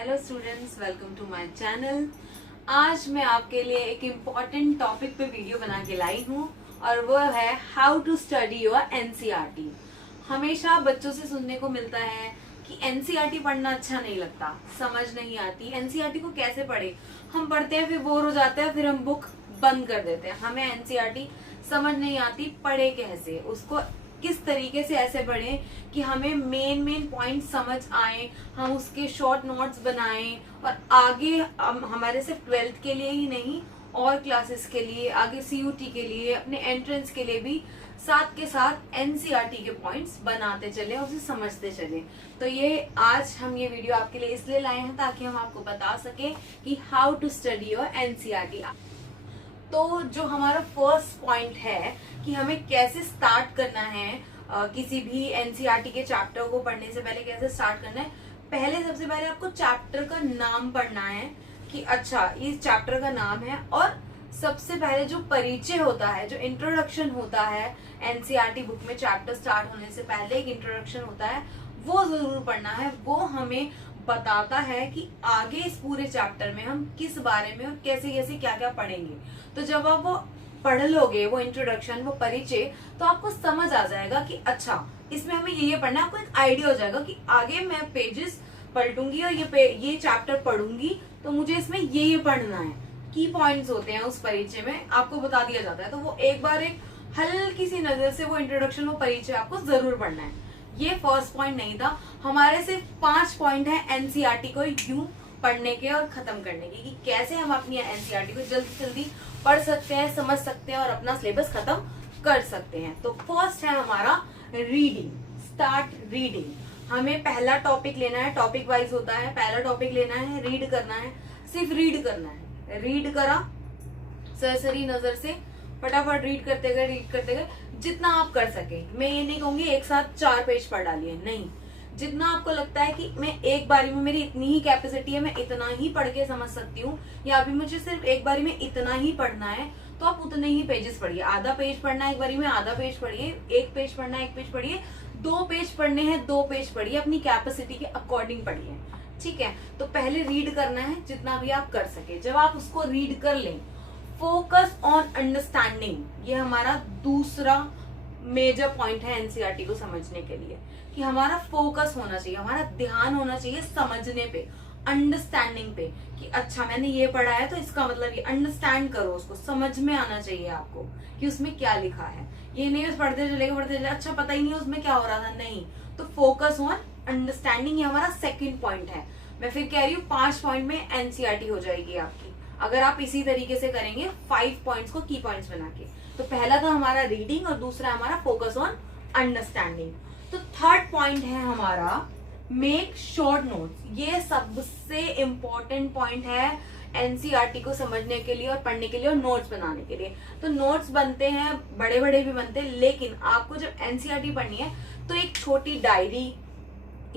Hello students, welcome to my channel. आज मैं आपके लिए एक इम्पॉर्टेंट टॉपिक पे वीडियो बना के लाई हूँ और वो है how to study your NCERT. हमेशा बच्चों से सुनने को मिलता है कि एनसीईआरटी पढ़ना अच्छा नहीं लगता, समझ नहीं आती, एनसीईआरटी को कैसे पढ़े। हम पढ़ते हैं, फिर बोर हो जाते हैं, फिर हम बुक बंद कर देते हैं। हमें एनसीईआरटी समझ नहीं आती, पढ़े कैसे, उसको किस तरीके से ऐसे पढ़ें कि हमें मेन पॉइंट समझ आए, हम उसके शॉर्ट नोट्स बनाएं और आगे हमारे सिर्फ 12th के लिए ही नहीं और क्लासेस के लिए, आगे सीयूटी के लिए, अपने एंट्रेंस के लिए भी साथ के साथ एनसीईआरटी के पॉइंट्स बनाते चले, उसे समझते चले। तो ये आज हम ये वीडियो आपके लिए इसलिए लाए हैं ताकि हम आपको बता सके कि how to study your NCERT. तो जो हमारा फर्स्ट पॉइंट है कि हमें कैसे स्टार्ट करना है, किसी भी एनसीईआरटी के चैप्टर को पढ़ने से पहले कैसे स्टार्ट करना है। पहले सबसे पहले आपको चैप्टर का नाम पढ़ना है कि अच्छा इस चैप्टर का नाम है, और सबसे पहले जो परिचय होता है, जो इंट्रोडक्शन होता है एनसीईआरटी बुक में, चैप्टर स्टार्ट होने से पहले एक इंट्रोडक्शन होता है, वो जरूर पढ़ना है। वो हमें बताता है कि आगे इस पूरे चैप्टर में हम किस बारे में और कैसे कैसे क्या क्या पढ़ेंगे। तो जब आप वो पढ़ लोगे, वो इंट्रोडक्शन, वो परिचय, तो आपको समझ आ जाएगा कि अच्छा इसमें हमें ये पढ़ना है। आपको एक आइडिया हो जाएगा कि आगे मैं पेजेस पलटूंगी और ये चैप्टर पढ़ूंगी तो मुझे इसमें ये पढ़ना है। की पॉइंट्स होते हैं उस परिचय में, आपको बता दिया जाता है। तो वो एक बार एक हल्की सी नजर से वो इंट्रोडक्शन, वो परिचय आपको जरूर पढ़ना है। ये फर्स्ट पॉइंट नहीं था। हमारे सिर्फ 5 पॉइंट है एनसीईआरटी को यूं पढ़ने के और खत्म करने के, कि कैसे हम अपनी एनसीईआरटी को जल्दी से जल्दी पढ़ सकते हैं, समझ सकते हैं और अपना सिलेबस खत्म कर सकते हैं। तो फर्स्ट है हमारा रीडिंग। Start reading. हमें पहला टॉपिक लेना है, टॉपिक वाइज होता है। पहला टॉपिक लेना है, रीड करना है, सिर्फ रीड करना है। रीड करा सरसरी नजर से, फटाफट रीड करते गए जितना आप कर सके। मैं ये नहीं कहूंगी एक साथ 4 पेज पढ़ डालिए, नहीं। जितना आपको लगता है कि मैं एक बारी में, मेरी इतनी ही कैपेसिटी है, मैं इतना ही पढ़ के समझ सकती हूँ, या अभी मुझे सिर्फ एक बारी में इतना ही पढ़ना है, तो आप उतने ही पेजेस पढ़िए। आधा पेज पढ़ना है एक बारी में, आधा पेज पढ़िए। 1 पेज पढ़ना है, 1 पेज पढ़िए। 2 पेज पढ़ने हैं, 2 पेज पढ़िए। अपनी कैपेसिटी के अकॉर्डिंग पढ़िए, ठीक है। तो पहले रीड करना है जितना भी आप कर सके। जब आप उसको रीड कर लें, फोकस ऑन अंडरस्टैंडिंग, ये हमारा दूसरा मेजर पॉइंट है एनसीईआरटी को समझने के लिए, कि हमारा फोकस होना चाहिए, हमारा ध्यान होना चाहिए समझने पे, अंडरस्टैंडिंग पे, कि अच्छा मैंने ये पढ़ा है तो इसका मतलब ये। अंडरस्टैंड करो, उसको समझ में आना चाहिए आपको कि उसमें क्या लिखा है। ये नहीं बस पढ़ते चले, अच्छा पता ही नहीं उसमें क्या हो रहा था, नहीं। तो फोकस ऑन अंडरस्टैंडिंग, ये हमारा सेकेंड पॉइंट है। मैं फिर कह रही हूँ 5 पॉइंट में एनसीईआरटी हो जाएगी आपकी, अगर आप इसी तरीके से करेंगे 5 पॉइंट्स को की पॉइंट्स बना के। तो पहला था हमारा रीडिंग और दूसरा हमारा फोकस ऑन अंडरस्टैंडिंग। तो थर्ड पॉइंट है हमारा मेक शॉर्ट नोट्स। ये सबसे इंपॉर्टेंट पॉइंट है एनसीईआरटी को समझने के लिए और पढ़ने के लिए और नोट्स बनाने के लिए। तो नोट्स बनते हैं, बड़े बड़े भी बनते हैं, लेकिन आपको जब एनसीईआरटी पढ़नी है तो एक छोटी डायरी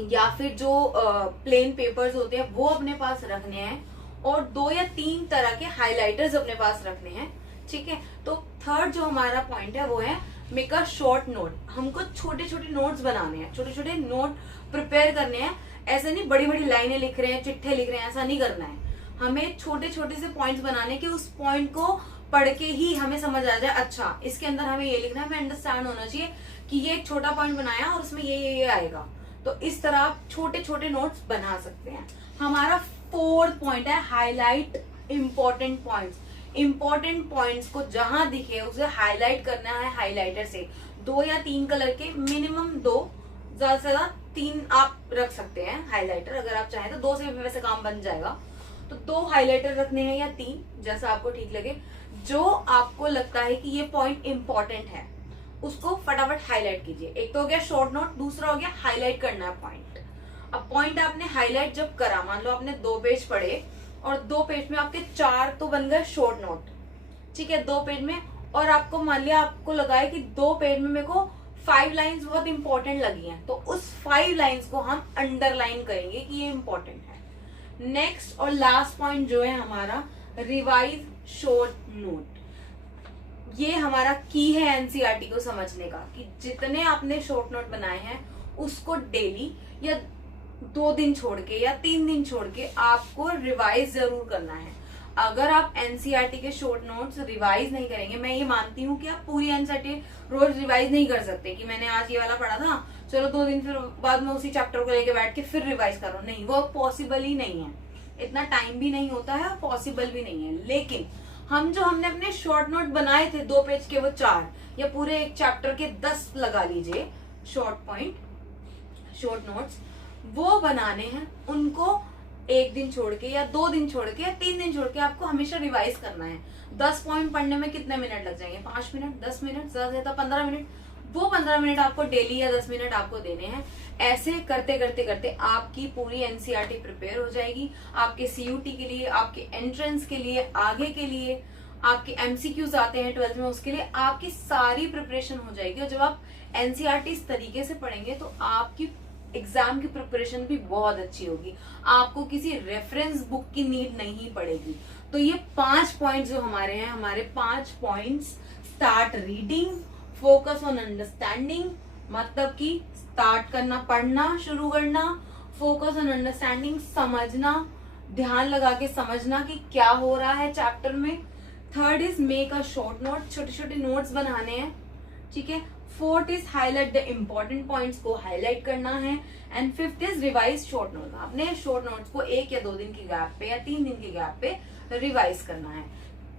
या फिर जो प्लेन पेपर्स होते हैं वो अपने पास रखने हैं, और 2 या 3 तरह के हाइलाइटर्स अपने पास रखने हैं, ठीक है। तो थर्ड जो हमारा पॉइंट है वो है मेक अ शॉर्ट नोट। हमको छोटे छोटे नोट्स बनाने हैं, छोटे छोटे नोट प्रिपेयर करने हैं। ऐसे नहीं बड़ी बड़ी लाइनें लिख रहे हैं, चिट्ठे लिख रहे हैं, ऐसा नहीं करना है। हमें छोटे छोटे से पॉइंट्स बनाने के, उस पॉइंट को पढ़ के ही हमें समझ आ जाए, अच्छा इसके अंदर हमें ये लिखना है। हमें अंडरस्टैंड होना चाहिए कि ये एक छोटा पॉइंट बनाया और उसमें ये आएगा। तो इस तरह आप छोटे छोटे नोट्स बना सकते हैं। हमारा फोर्थ पॉइंट है highlight important points. Important points को जहां दिखे उसे हाईलाइट करना है हाइलाइटर से। 2 या 3 कलर के, मिनिमम 2, ज्यादा से ज्यादा 3 आप रख सकते हैं हाइलाइटर, अगर आप चाहें तो 2 से भी वैसे काम बन जाएगा। तो 2 हाइलाइटर रखने हैं या 3, जैसा आपको ठीक लगे। जो आपको लगता है कि ये पॉइंट इंपॉर्टेंट है उसको फटाफट हाईलाइट कीजिए। एक तो हो गया शॉर्ट नोट, दूसरा हो गया हाईलाइट करना है पॉइंट। अब पॉइंट आपने हाईलाइट जब करा, मान लो आपने 2 पेज पढ़े और 2 पेज में आपके 4 तो बन गए शॉर्ट नोट, ठीक है, 2 पेज में। और आपको मान लिया, आपको लगा है कि 2 पेज में मेरे को 5 लाइंस बहुत इंपॉर्टेंट लगी हैं, तो उस 5 लाइंस को हम अंडरलाइन करेंगे कि ये इंपॉर्टेंट है। नेक्स्ट और लास्ट पॉइंट जो है हमारा रिवाइज शॉर्ट नोट। ये हमारा की है एनसीईआरटी को समझने का, कि जितने आपने शॉर्ट नोट बनाए हैं उसको डेली या 2 दिन छोड़ के या 3 दिन छोड़ के आपको रिवाइज जरूर करना है। अगर आप एनसीईआरटी के शॉर्ट नोट्स रिवाइज नहीं करेंगे, मैं ये मानती हूँ कि आप पूरी एनसीईआरटी रोज रिवाइज नहीं कर सकते कि मैंने आज ये वाला पढ़ा था, चलो 2 दिन फिर बाद में उसी चैप्टर को लेके बैठ के फिर रिवाइज करो, नहीं, वो पॉसिबल ही नहीं है। इतना टाइम भी नहीं होता है और पॉसिबल भी नहीं है। लेकिन हमने अपने शॉर्ट नोट बनाए थे 2 पेज के, वो 4 या पूरे एक चैप्टर के 10 लगा लीजिए शॉर्ट नोट्स, वो बनाने हैं। उनको 1 दिन छोड़ के या 2 दिन छोड़ के या 3 दिन छोड़ के आपको हमेशा रिवाइज करना है। 10 पॉइंट पढ़ने में कितने मिनट लग जाएंगे? 5 मिनट, 10 मिनट, ज्यादा से ज्यादा 15 मिनट। वो 15 मिनट आपको डेली या 10 मिनट आपको देने हैं। ऐसे करते करते करते आपकी पूरी एनसीईआरटी प्रिपेयर हो जाएगी। आपके सीयूटी के लिए, आपके एंट्रेंस के लिए, आगे के लिए, आपके एमसीक्यूज आते हैं 12th में, उसके लिए आपकी सारी प्रिपरेशन हो जाएगी। और जब आप एनसीईआरटी इस तरीके से पढ़ेंगे तो आपकी एग्जाम की प्रिपरेशन भी बहुत अच्छी होगी। आपको किसी रेफरेंस बुक की नीड नहीं पड़ेगी। तो ये 5 पॉइंट्स जो हमारे हैं, हमारे 5 points: start reading, focus on understanding, मतलब कि स्टार्ट करना, पढ़ना शुरू करना, फोकस ऑन अंडरस्टैंडिंग, समझना, ध्यान लगा के समझना कि क्या हो रहा है चैप्टर में। Third is make a short note, छोटे छोटे नोट्स बनाने हैं, ठीक है। Fourth is highlight the important points को हाईलाइट करना है। And fifth is revise short note, अपने शॉर्ट नोट्स को 1 या 2 दिन की गैप पे या 3 दिन की गैप पे रिवाइज करना है।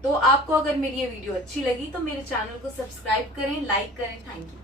तो आपको अगर मेरी ये वीडियो अच्छी लगी तो मेरे चैनल को सब्सक्राइब करें, लाइक करें। Thank you.